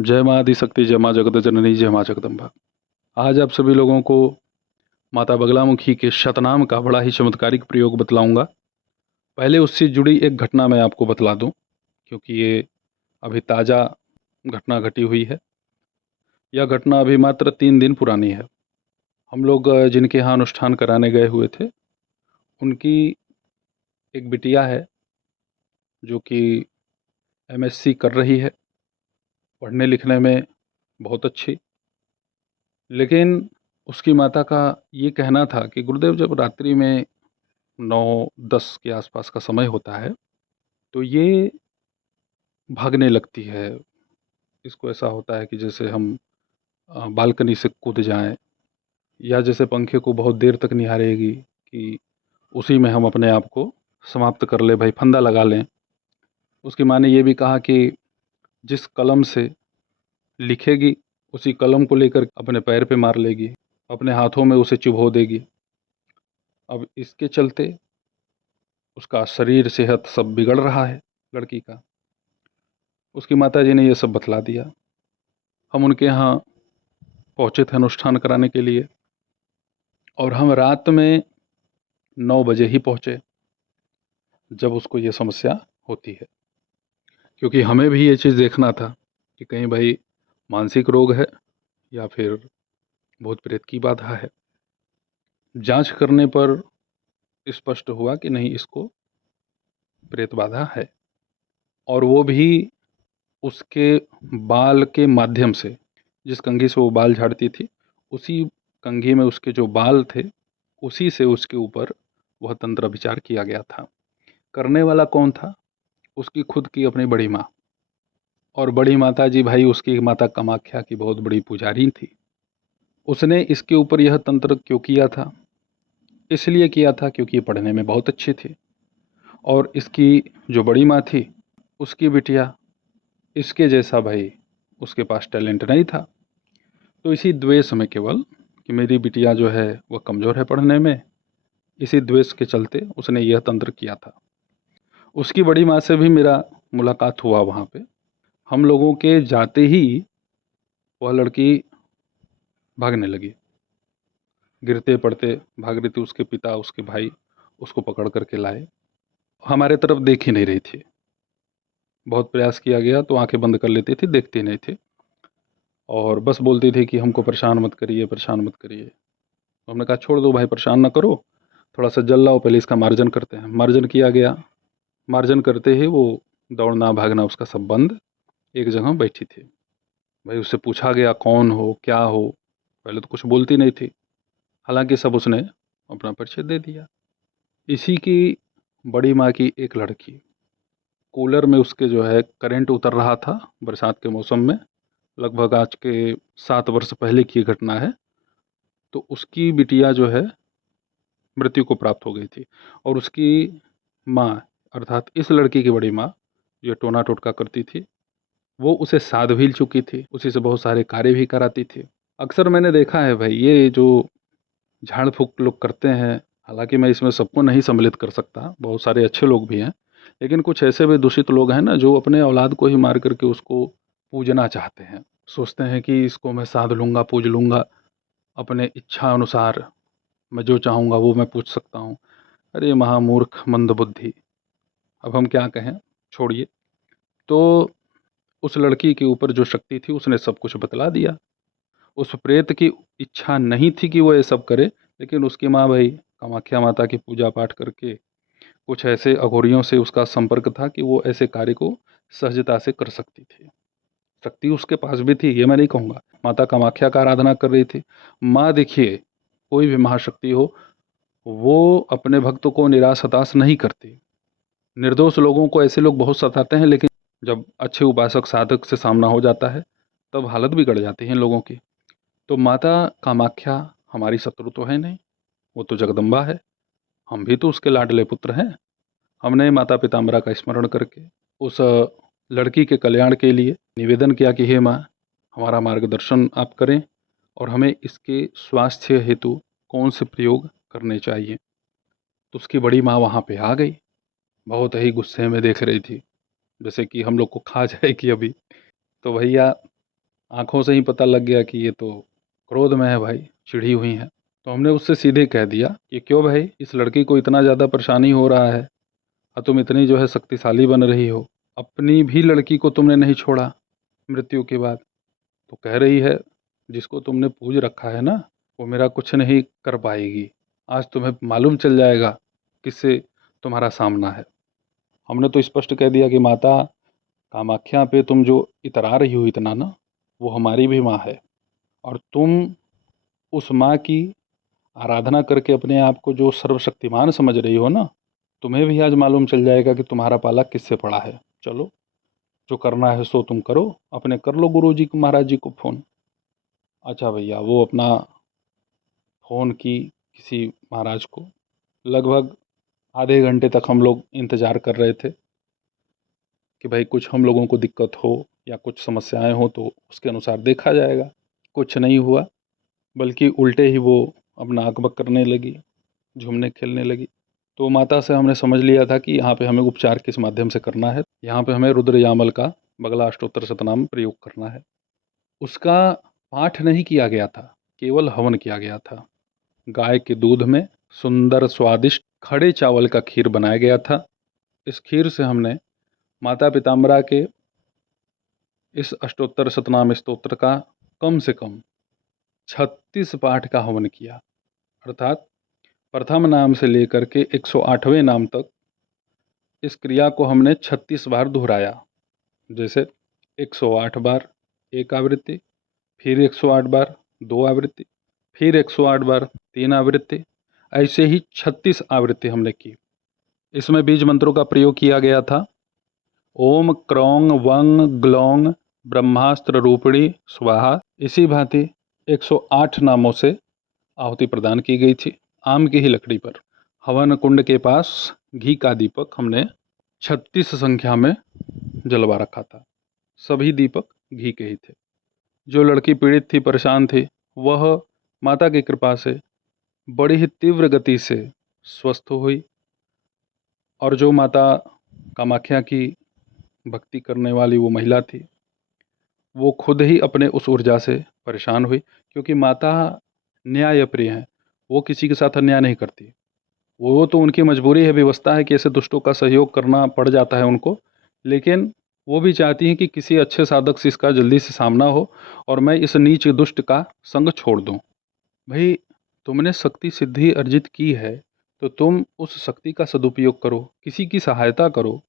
जय माँ आदिशक्ति, जय माँ जगत जननी, जय माँ जगदम्बा। आज आप सभी लोगों को माता बगलामुखी के शतनाम का बड़ा ही चमत्कारिक प्रयोग बतलाऊंगा। पहले उससे जुड़ी एक घटना मैं आपको बतला दूं, क्योंकि ये अभी ताज़ा घटना घटी हुई है। यह घटना अभी मात्र 3 दिन पुरानी है। हम लोग जिनके यहाँ अनुष्ठान कराने गए हुए थे, उनकी एक बिटिया है जो कि एमएससी कर रही है, पढ़ने लिखने में बहुत अच्छी। लेकिन उसकी माता का ये कहना था कि गुरुदेव, जब रात्रि में 9-10 के आसपास का समय होता है तो ये भागने लगती है। इसको ऐसा होता है कि जैसे हम बालकनी से कूद जाएं, या जैसे पंखे को बहुत देर तक निहारेगी कि उसी में हम अपने आप को समाप्त कर ले, भाई फंदा लगा लें। उसकी माँ ने ये भी कहा कि जिस कलम से लिखेगी उसी कलम को लेकर अपने पैर पे मार लेगी, अपने हाथों में उसे चुभो देगी। अब इसके चलते उसका शरीर सेहत सब बिगड़ रहा है लड़की का। उसकी माताजी ने ये सब बतला दिया। हम उनके यहाँ पहुँचे थे अनुष्ठान कराने के लिए, और हम रात में 9 बजे ही पहुँचे जब उसको ये समस्या होती है। क्योंकि हमें भी ये चीज़ देखना था कि कहीं भाई मानसिक रोग है या फिर भूत प्रेत की बाधा है। जांच करने पर स्पष्ट हुआ कि नहीं, इसको प्रेत बाधा है। और वो भी उसके बाल के माध्यम से, जिस कंघी से वो बाल झाड़ती थी उसी कंघी में उसके जो बाल थे, उसी से उसके ऊपर वह तंत्र विचार किया गया था। करने वाला कौन था? उसकी खुद की अपनी बड़ी माँ। और बड़ी माता जी, भाई उसकी माता कामाख्या की बहुत बड़ी पुजारी थी। उसने इसके ऊपर यह तंत्र क्यों किया था? इसलिए किया था क्योंकि ये पढ़ने में बहुत अच्छी थी, और इसकी जो बड़ी माँ थी उसकी बिटिया इसके जैसा भाई उसके पास टैलेंट नहीं था। तो इसी द्वेष में, केवल कि मेरी बिटिया जो है वह कमज़ोर है पढ़ने में, इसी द्वेष के चलते उसने यह तंत्र किया था। उसकी बड़ी माँ से भी मेरा मुलाकात हुआ वहाँ पे। हम लोगों के जाते ही वह लड़की भागने लगी, गिरते पड़ते भाग रही थी। उसके पिता, उसके भाई उसको पकड़ करके लाए। हमारे तरफ देख ही नहीं रही थी। बहुत प्रयास किया गया तो आंखें बंद कर लेती थी, देखती नहीं थी, और बस बोलती थी कि हमको परेशान मत करिए, परेशान मत करिए। तो हमने कहा छोड़ दो भाई, परेशान ना करो, थोड़ा सा जल लाओ, पहले इसका मार्जन करते हैं। मार्जन किया गया। मार्जन करते ही वो दौड़ना भागना उसका सब बंद, एक जगह बैठी थी। भाई उससे पूछा गया कौन हो, क्या हो। पहले तो कुछ बोलती नहीं थी, हालांकि सब उसने अपना परिचय दे दिया। इसी की बड़ी माँ की एक लड़की, कूलर में उसके जो है करंट उतर रहा था बरसात के मौसम में। लगभग आज के 7 वर्ष पहले की घटना है। तो उसकी बिटिया जो है मृत्यु को प्राप्त हो गई थी, और उसकी माँ, अर्थात इस लड़की की बड़ी माँ, जो टोना टोटका करती थी, वो उसे साध भी चुकी थी, उसी से बहुत सारे कार्य भी कराती थी। अक्सर मैंने देखा है भाई, ये जो झाड़ फूक लोग करते हैं, हालांकि मैं इसमें सबको नहीं सम्मिलित कर सकता, बहुत सारे अच्छे लोग भी हैं, लेकिन कुछ ऐसे भी दूषित लोग हैं ना, जो अपने औलाद को ही मार करके उसको पूजना चाहते हैं। सोचते हैं कि इसको मैं साध लूँगा, पूज लूँगा, अपने इच्छा अनुसार मैं जो चाहूँगा वो मैं पूछ सकता हूँ। अरे महामूर्ख मंदबुद्धि! अब हम क्या कहें, छोड़िए। तो उस लड़की के ऊपर जो शक्ति थी उसने सब कुछ बतला दिया। उस प्रेत की इच्छा नहीं थी कि वो ये सब करे, लेकिन उसकी माँ भाई कामाख्या माता की पूजा पाठ करके कुछ ऐसे अघोरियों से उसका संपर्क था कि वो ऐसे कार्य को सहजता से कर सकती थी। शक्ति उसके पास भी थी, ये मैं नहीं कहूँगा। माता कामाख्या का आराधना कर रही थी। माँ देखिए, कोई भी महाशक्ति हो, वो अपने भक्तों को निराश हताश नहीं करती। निर्दोष लोगों को ऐसे लोग बहुत सताते हैं, लेकिन जब अच्छे उपासक साधक से सामना हो जाता है तब हालत बिगड़ जाती है इन लोगों की। तो माता कामाख्या हमारी शत्रु तो है नहीं, वो तो जगदम्बा है। हम भी तो उसके लाडले पुत्र हैं। हमने माता पिताम्बरा का स्मरण करके उस लड़की के कल्याण के लिए निवेदन किया कि हे माँ, हमारा मार्गदर्शन आप करें, और हमें इसके स्वास्थ्य हेतु कौन से प्रयोग करने चाहिए। तो उसकी बड़ी माँ वहाँ पे आ गई, बहुत ही गुस्से में देख रही थी, जैसे कि हम लोग को खा जाएगी अभी। तो भैया आंखों से ही पता लग गया कि ये तो क्रोध में है भाई, चिढ़ी हुई है। तो हमने उससे सीधे कह दिया कि क्यों भाई, इस लड़की को इतना ज़्यादा परेशानी हो रहा है और तुम इतनी जो है शक्तिशाली बन रही हो, अपनी भी लड़की को तुमने नहीं छोड़ा मृत्यु के बाद। तो कह रही है जिसको तुमने पूज रखा है ना, वो मेरा कुछ नहीं कर पाएगी। आज तुम्हें मालूम चल जाएगा किससे तुम्हारा सामना है। हमने तो स्पष्ट कह दिया कि माता कामाख्या पे तुम जो इतरा रही हो इतना ना, वो हमारी भी माँ है, और तुम उस माँ की आराधना करके अपने आप को जो सर्वशक्तिमान समझ रही हो ना, तुम्हें भी आज मालूम चल जाएगा कि तुम्हारा पाला किससे पड़ा है। चलो, जो करना है सो तुम करो, अपने कर लो गुरु जी को, महाराज जी को फ़ोन। अच्छा भैया, वो अपना फ़ोन की किसी महाराज को। लगभग आधे घंटे तक हम लोग इंतज़ार कर रहे थे कि भाई कुछ हम लोगों को दिक्कत हो या कुछ समस्याएं हो तो उसके अनुसार देखा जाएगा। कुछ नहीं हुआ, बल्कि उल्टे ही वो अपना अकबक करने लगी, झूमने खेलने लगी। तो माता से हमने समझ लिया था कि यहाँ पे हमें उपचार किस माध्यम से करना है। यहाँ पे हमें रुद्र यामल का बगला अष्टोत्तर शतनाम प्रयोग करना है। उसका पाठ नहीं किया गया था, केवल हवन किया गया था। गाय के दूध में सुंदर स्वादिष्ट खड़े चावल का खीर बनाया गया था। इस खीर से हमने माता पिताम्बरा के इस अष्टोत्तर शतनाम स्तोत्र का कम से कम 36 पाठ का हवन किया, अर्थात प्रथम नाम से लेकर के 108वें नाम तक इस क्रिया को हमने 36 बार दोहराया। जैसे 108 बार एक आवृत्ति, फिर 108 बार दो आवृत्ति, फिर 108 बार तीन आवृत्ति, ऐसे ही 36 आवृत्ति हमने की। इसमें बीज मंत्रों का प्रयोग किया गया था। ओम क्रौंग वंग ग्लौंग ब्रह्मास्त्र रूपिणी स्वाहा। इसी भांति 108 नामों से आहुति प्रदान की गई थी, आम की ही लकड़ी पर। हवन कुंड के पास घी का दीपक हमने 36 संख्या में जलवा रखा था। सभी दीपक घी के ही थे। जो लड़की पीड़ित थी, परेशान थी, वह माता की कृपा से बड़ी ही तीव्र गति से स्वस्थ हुई। और जो माता कामाख्या की भक्ति करने वाली वो महिला थी, वो खुद ही अपने उस ऊर्जा से परेशान हुई, क्योंकि माता न्याय प्रिय हैं। वो किसी के साथ अन्याय नहीं करती। वो तो उनकी मजबूरी है, व्यवस्था है कि ऐसे दुष्टों का सहयोग करना पड़ जाता है उनको, लेकिन वो भी चाहती हैं कि किसी अच्छे साधक से इसका जल्दी से सामना हो और मैं इस नीच दुष्ट का संग छोड़ दूं। भाई, तुमने शक्ति सिद्धि अर्जित की है तो तुम उस शक्ति का सदुपयोग करो, किसी की सहायता करो,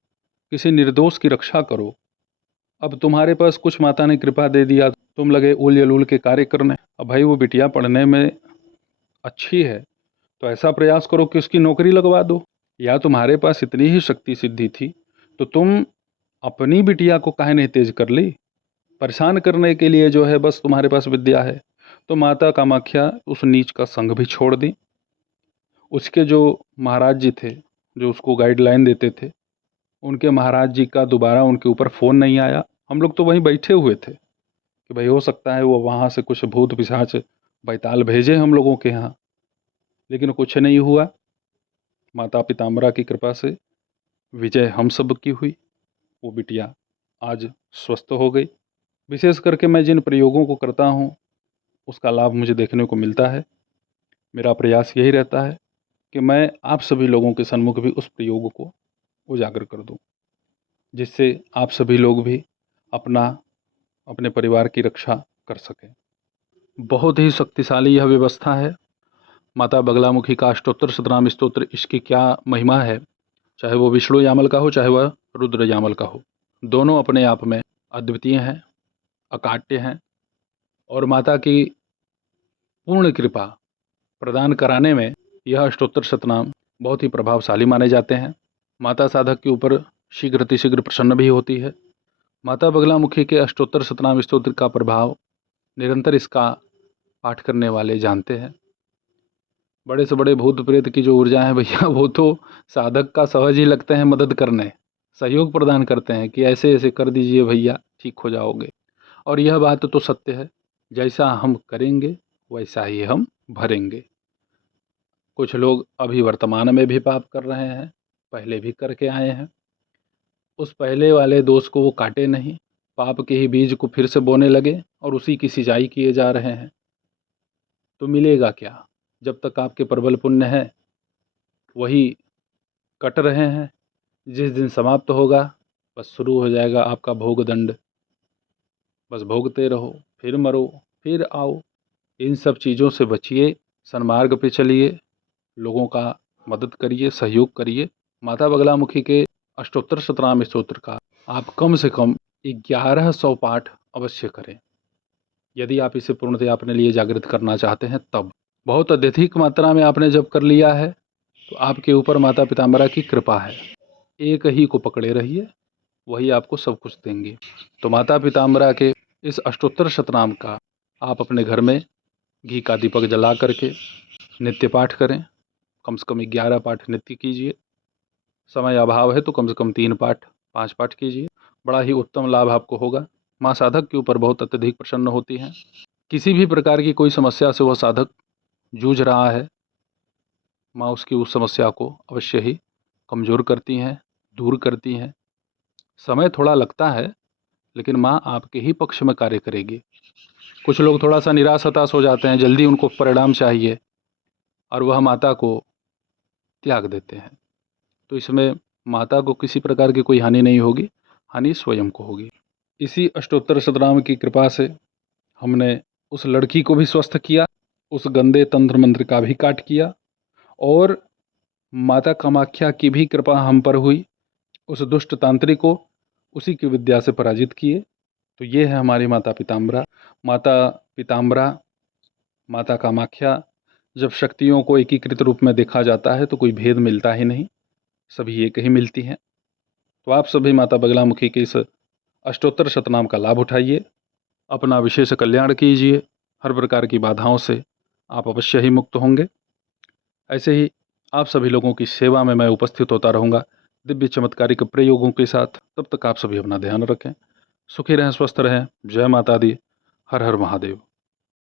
किसी निर्दोष की रक्षा करो। अब तुम्हारे पास कुछ माता ने कृपा दे दिया, तुम लगे उल जलूल के कार्य करने। अब भाई, वो बिटिया पढ़ने में अच्छी है तो ऐसा प्रयास करो कि उसकी नौकरी लगवा दो। या तुम्हारे पास इतनी ही शक्ति सिद्धि थी तो तुम अपनी बिटिया को काहे नहीं तेज कर ली। परेशान करने के लिए जो है बस तुम्हारे पास विद्या है। तो माता कामाख्या उस नीच का संग भी छोड़ दी। उसके जो महाराज जी थे, जो उसको गाइडलाइन देते थे, उनके महाराज जी का दोबारा उनके ऊपर फ़ोन नहीं आया। हम लोग तो वहीं बैठे हुए थे कि भाई हो सकता है वो वहाँ से कुछ भूत पिशाच बैताल भेजे हम लोगों के यहाँ, लेकिन कुछ नहीं हुआ। माता पिताम्बरा की कृपा से विजय हम सब की हुई। वो बिटिया आज स्वस्थ हो गई। विशेष करके मैं जिन प्रयोगों को करता हूँ उसका लाभ मुझे देखने को मिलता है। मेरा प्रयास यही रहता है कि मैं आप सभी लोगों के सन्मुख भी उस प्रयोग को उजागर कर दूं, जिससे आप सभी लोग भी अपना अपने परिवार की रक्षा कर सकें। बहुत ही शक्तिशाली यह व्यवस्था है। माता बगलामुखी का अष्टोत्तर शतनाम स्तोत्र, इसकी क्या महिमा है। चाहे वो विष्णु यामल का हो, चाहे वह रुद्र यामल का हो, दोनों अपने आप में अद्वितीय हैं, अकाट्य हैं, और माता की पूर्ण कृपा प्रदान कराने में यह अष्टोत्तर शतनाम बहुत ही प्रभावशाली माने जाते हैं। माता साधक के ऊपर शीघ्र अतिशीघ्र प्रसन्न भी होती है। माता बगलामुखी के अष्टोत्तर शतनाम स्तोत्र का प्रभाव निरंतर इसका पाठ करने वाले जानते हैं। बड़े से बड़े भूत प्रेत की जो ऊर्जा है भैया, वो तो साधक का सहज ही लगते हैं मदद करने, सहयोग प्रदान करते हैं कि ऐसे ऐसे कर दीजिए भैया, ठीक हो जाओगे। और यह बात तो सत्य है, जैसा हम करेंगे वैसा ही हम भरेंगे। कुछ लोग अभी वर्तमान में भी पाप कर रहे हैं, पहले भी करके आए हैं। उस पहले वाले दोष को वो काटे नहीं, पाप के ही बीज को फिर से बोने लगे और उसी की सिंचाई किए जा रहे हैं, तो मिलेगा क्या? जब तक आपके प्रबल पुण्य है वही कट रहे हैं। जिस दिन समाप्त होगा बस शुरू हो जाएगा आपका भोग दंड। बस भोगते रहो, फिर मरो, फिर आओ। इन सब चीज़ों से बचिए, सन्मार्ग पे चलिए, लोगों का मदद करिए, सहयोग करिए। माता बगलामुखी के अष्टोत्तर शतनाम स्तोत्र का आप कम से कम 1100 पाठ अवश्य करें। यदि आप इसे पूर्णतः अपने लिए जागृत करना चाहते हैं तब। बहुत अत्यधिक मात्रा में आपने जब कर लिया है तो आपके ऊपर माता पिताम्बरा की कृपा है। एक ही को पकड़े रहिए, वही आपको सब कुछ देंगे। तो माता पिताम्बरा के इस अष्टोत्तर शतनाम का आप अपने घर में घी का दीपक जला करके नित्य पाठ करें। कम से कम 11 पाठ नित्य कीजिए। समय अभाव है तो कम से कम 3 पाठ 5 पाठ कीजिए। बड़ा ही उत्तम लाभ आपको होगा। माँ साधक के ऊपर बहुत अत्यधिक प्रसन्न होती हैं। किसी भी प्रकार की कोई समस्या से वह साधक जूझ रहा है, माँ उसकी उस समस्या को अवश्य ही कमज़ोर करती हैं, दूर करती हैं। समय थोड़ा लगता है लेकिन माँ आपके ही पक्ष में कार्य करेगी। कुछ लोग थोड़ा सा निराश हताश हो जाते हैं, जल्दी उनको परिणाम चाहिए और वह माता को त्याग देते हैं। तो इसमें माता को किसी प्रकार की कोई हानि नहीं होगी, हानि स्वयं को होगी। इसी अष्टोत्तर शतनाम की कृपा से हमने उस लड़की को भी स्वस्थ किया, उस गंदे तंत्र मंत्र का भी काट किया और माता कामाख्या की भी कृपा हम पर हुई। उस दुष्ट तांत्रिक को उसी की विद्या से पराजित किए। तो ये है हमारी माता पिताम्बरा। माता पिताम्बरा, माता कामाख्या, जब शक्तियों को एकीकृत रूप में देखा जाता है तो कोई भेद मिलता ही नहीं, सभी एक ही मिलती हैं। तो आप सभी माता बगलामुखी के इस अष्टोत्तर शतनाम का लाभ उठाइए, अपना विशेष कल्याण कीजिए। हर प्रकार की बाधाओं से आप अवश्य ही मुक्त होंगे। ऐसे ही आप सभी लोगों की सेवा में मैं उपस्थित होता रहूँगा दिव्य चमत्कारिक प्रयोगों के साथ। तब तक आप सभी अपना ध्यान रखें, सुखी रहें, स्वस्थ रहें। जय माता दी। हर हर महादेव।